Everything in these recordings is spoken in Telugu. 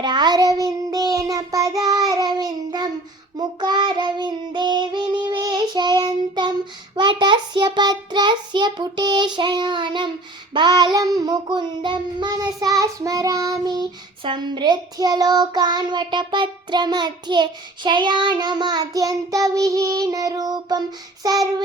करारविन्देन पदारविन्दं मुखारविन्दे विनिवेशयन्तं वटस्य पत्रस्य पुटे शयानं बालं मुकुन्दं मनसा स्मरामि संवृद्ध्य लोकान् वटपत्रमध्ये शयानमाद्यन्तविहीनरूपं सर्वेश्वरं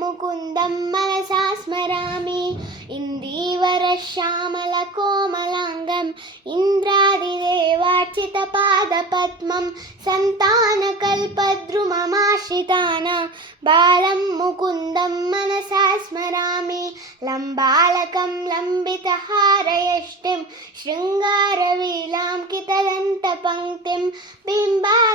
ముకుందం మనసా స్మరామి. ఇందీవర శ్యామల కోమలాంగం. ఇంద్రాదిదేవార్చిత పాద పద్మం. సంతాన కల్పద్రుమమాశ్రితాన. బాలం ముకుందం మనసా స్మరామి. లంబాలకం లంబితహారయష్టిం శృంగారవీలాంకితదంతపంక్తిం బింబా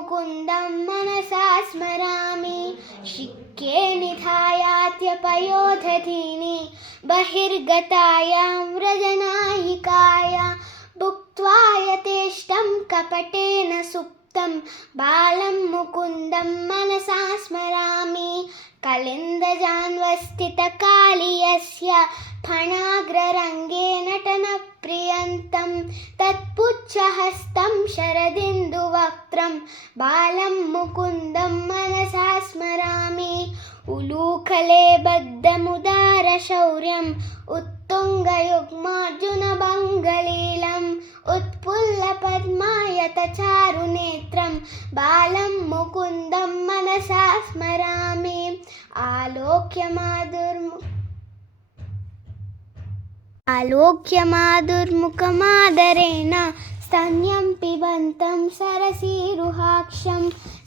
मुकुन्दं मनसा स्मरामि। शिक्ये निधायात्यपयोधधीनि बहिर्गतायां व्रजनायिकाया। भुक्त्वा यथेष्टं कपटेन सुप्तं। बालं मुकुन्दं मनसा स्मरामि। कलिन्दजान्वस्थितकालीयस्य फणाग्ररङ्गे नटनप्रियन्तं। तत्पुच्छहस्तं शरदिन्दुवक्त्रं बालं मुकुन्दं मनसा स्मरामि उलूखले बद्धमुदारशौर्यम् उत्तुङ्गयुग्मार्जुनभङ्गलीलम् उत्पुल्लपद्मायतचारुनेत्रं बालं मुकुन्दं मनसा स्मरामि आलोक्य माधुर्मु आलोक्य माधुर्मुखमादरेण स्तन्यं అనంతం సరసీరుహాక్షం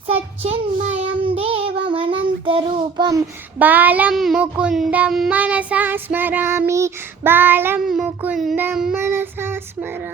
సచ్చిన్మయం దేవమనంతరూపం. బాలం ముకుందం మనసా స్మరామి బాలం ముకుందం మనసా స్మరామి